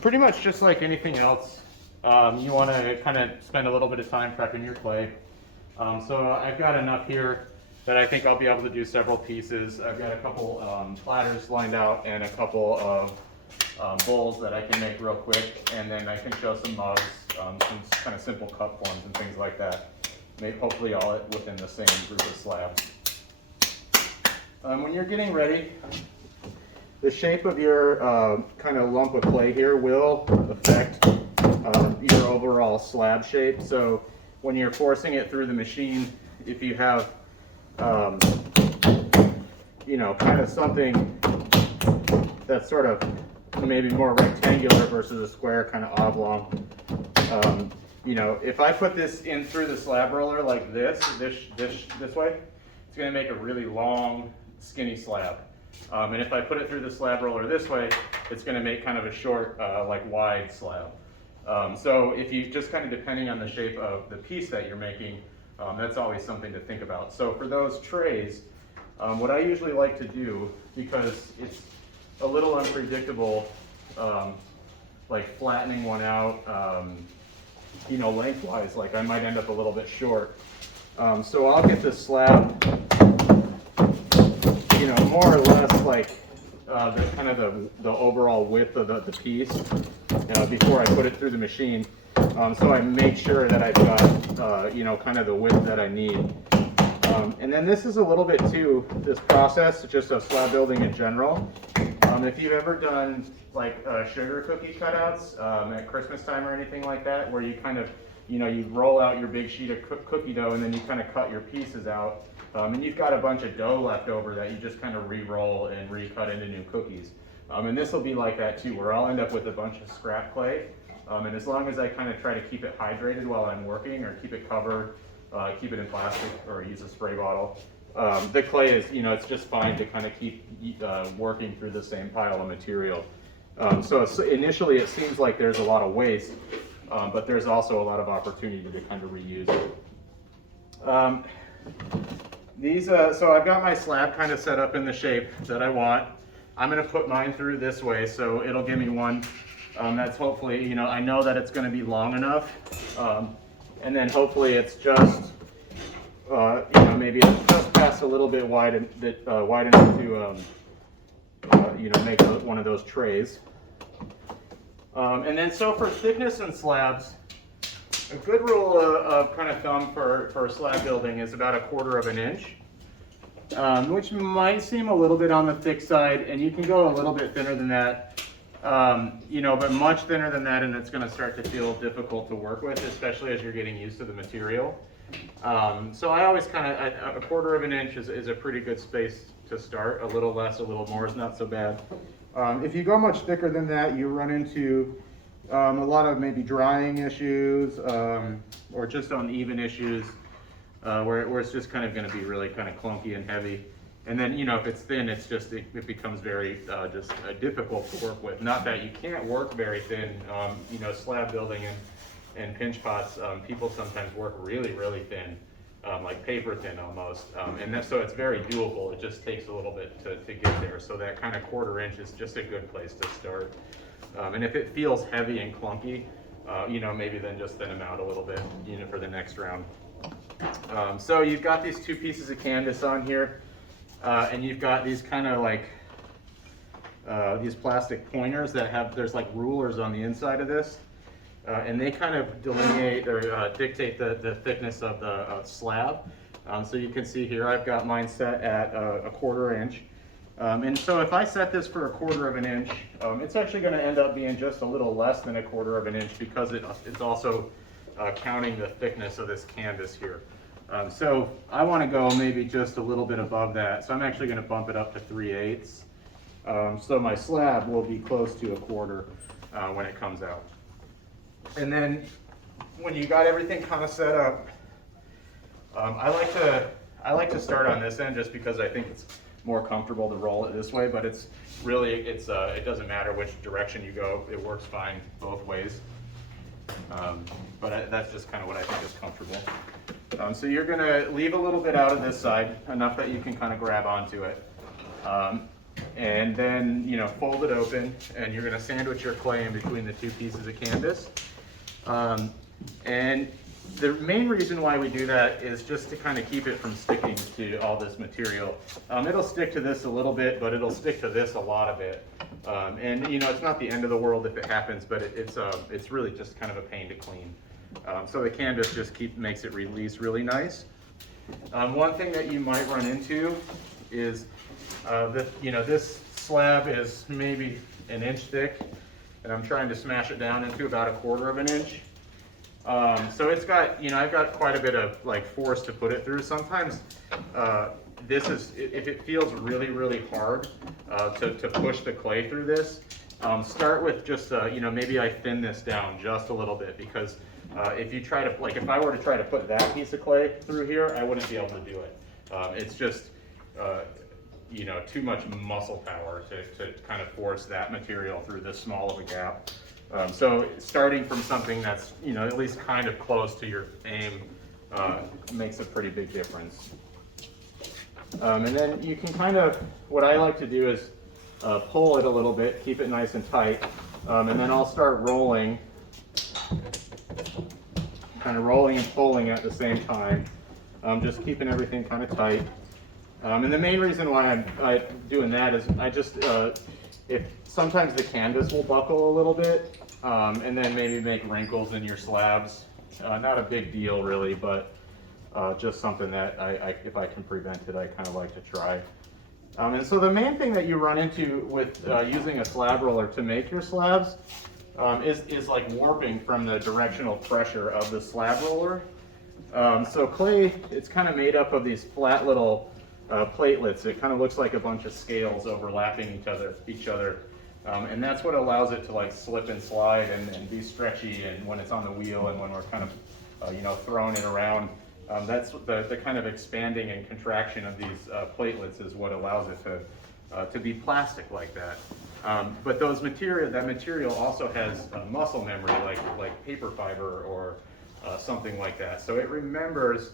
Pretty much just like anything else, you want to kind of spend a little bit of time prepping your clay. So I've got enough here that I think I'll be able to do several pieces. I've got a couple platters lined out and a couple of bowls that I can make real quick, and then I can show some mugs, some kind of simple cup forms and things like that. Hopefully all within the same group of slabs. When you're getting ready, the shape of your kind of lump of clay here will affect your overall slab shape. So when you're forcing it through the machine, if you have, you know, kind of something that's sort of maybe more rectangular versus a square, kind of oblong, you know, if I put this in through the slab roller like this way, it's going to make a really long, skinny slab. And if I put it through the slab roller this way, it's going to make kind of a short, like wide slab. So if you just kind of depending on the shape of the piece that you're making, that's always something to think about. So for those trays, what I usually like to do, because it's a little unpredictable, like flattening one out, you know, lengthwise, like I might end up a little bit short. So I'll get this slab, you know, more or less like the kind of the overall width of the piece before I put it through the machine. So I make sure that I've got, you know, kind of the width that I need. And then this is a little bit too, this process, just of slab building in general. If you've ever done like sugar cookie cutouts at Christmas time or anything like that, where you kind of, you know, you roll out your big sheet of cookie dough and then you kind of cut your pieces out, and you've got a bunch of dough left over that you just kind of re-roll and recut into new cookies. And this will be like that too, where I'll end up with a bunch of scrap clay. And as long as I kind of try to keep it hydrated while I'm working, or keep it covered, keep it in plastic, or use a spray bottle, the clay is, you know, it's just fine to kind of keep working through the same pile of material. So initially it seems like there's a lot of waste, but there's also a lot of opportunity to kind of reuse it. So I've got my slab kind of set up in the shape that I want. I'm going to put mine through this way, so it'll give me one that's hopefully, you know, I know that it's going to be long enough, and then hopefully it's just, you know, maybe it's just past a little bit wide enough to, you know, make one of those trays. And then so for thickness and slabs, a good rule of kind of thumb for slab building is about 1/4 inch, which might seem a little bit on the thick side, and you can go a little bit thinner than that, you know, but much thinner than that, and it's going to start to feel difficult to work with, especially as you're getting used to the material. So I always kind of, 1/4 inch is a pretty good space to start. A little less, a little more is not so bad. If you go much thicker than that, you run into a lot of maybe drying issues, or just uneven issues, where it's just kind of going to be really kind of clunky and heavy. And then, you know, if it's thin, it's just, it becomes very just difficult to work with. Not that you can't work very thin, you know, slab building and pinch pots, people sometimes work really, really thin, like paper thin almost. And so it's very doable. It just takes a little bit to get there. So that kind of 1/4 inch is just a good place to start. And if it feels heavy and clunky, you know, maybe then just thin them out a little bit, you know, for the next round. So you've got these 2 pieces of canvas on here, and you've got these kind of like, these plastic pointers that have, there's like rulers on the inside of this, and they kind of delineate or dictate the thickness of the slab. So you can see here, I've got mine set at 1/4 inch. And so if I set this for 1/4 inch, it's actually going to end up being just a little less than 1/4 inch, because it's also counting the thickness of this canvas here. So I want to go maybe just a little bit above that. So I'm actually going to bump it up to 3/8. So my slab will be close to 1/4 when it comes out. And then when you got everything kind of set up, I like to start on this end just because I think it's more comfortable to roll it this way, but it's really, it doesn't matter which direction you go, it works fine both ways. But that's just kind of what I think is comfortable. So you're going to leave a little bit out of this side, enough that you can kind of grab onto it. and then, you know, fold it open, and you're gonna sandwich your clay in between the two pieces of canvas. And the main reason why we do that is just to kind of keep it from sticking to all this material. It'll stick to this a little bit, but it'll stick to this a lot of it. And you know, it's not the end of the world if it happens, but it's really just kind of a pain to clean. So the canvas just makes it release really nice. One thing that you might run into is this slab is maybe an inch thick, and I'm trying to smash it down into about 1/4 of an inch. So it's got, you know, I've got quite a bit of like force to put it through. Sometimes if it feels really, really hard to push the clay through this, start with just, you know, maybe I thin this down just a little bit, because if you try to, like if I were to try to put that piece of clay through here, I wouldn't be able to do it. It's just, you know, too much muscle power to kind of force that material through this small of a gap. So starting from something that's, you know, at least kind of close to your aim makes a pretty big difference. And then you can kind of, what I like to do is pull it a little bit, keep it nice and tight, and then I'll start rolling, kind of rolling and pulling at the same time, just keeping everything kind of tight. And the main reason why I'm doing that is I just, if sometimes the canvas will buckle a little bit, and then maybe make wrinkles in your slabs. Not a big deal really, but just something that if I can prevent it, I kind of like to try. And so the main thing that you run into with using a slab roller to make your slabs is like warping from the directional pressure of the slab roller. So clay, it's kind of made up of these flat little platelets. It kind of looks like a bunch of scales overlapping each other. And that's what allows it to like slip and slide and be stretchy, and when it's on the wheel and when we're kind of you know, throwing it around. That's the kind of expanding and contraction of these platelets is what allows it to be plastic like that. But that material also has muscle memory, like paper fiber or something like that. So it remembers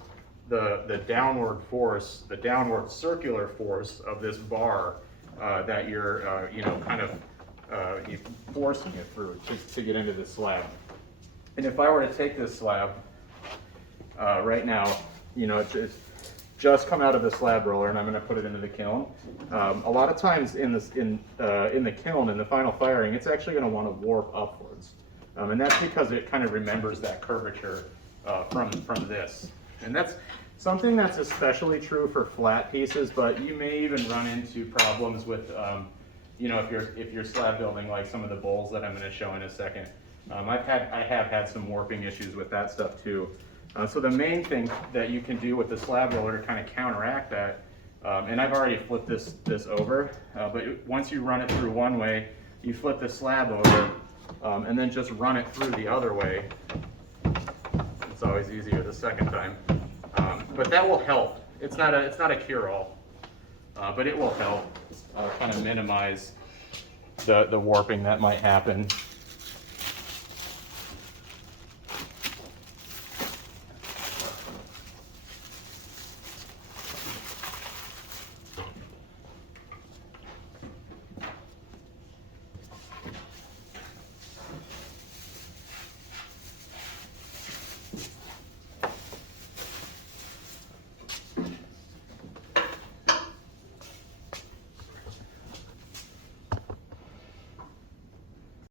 the downward force, the downward circular force of this bar that you're you know, kind of forcing it through to get into the slab. And if I were to take this slab right now, you know, it's just come out of the slab roller, and I'm going to put it into the kiln. A lot of times in the kiln, in the final firing, it's actually going to want to warp upwards, and that's because it kind of remembers that curvature from this. And that's something that's especially true for flat pieces, but you may even run into problems with, you know, if you're slab building like some of the bowls that I'm going to show in a second. I have had some warping issues with that stuff too. So the main thing that you can do with the slab roller to kind of counteract that, and I've already flipped this over, but once you run it through one way, you flip the slab over, and then just run it through the other way. It's always easier the second time, but that will help. It's not a cure-all, but it will help kind of minimize the warping that might happen.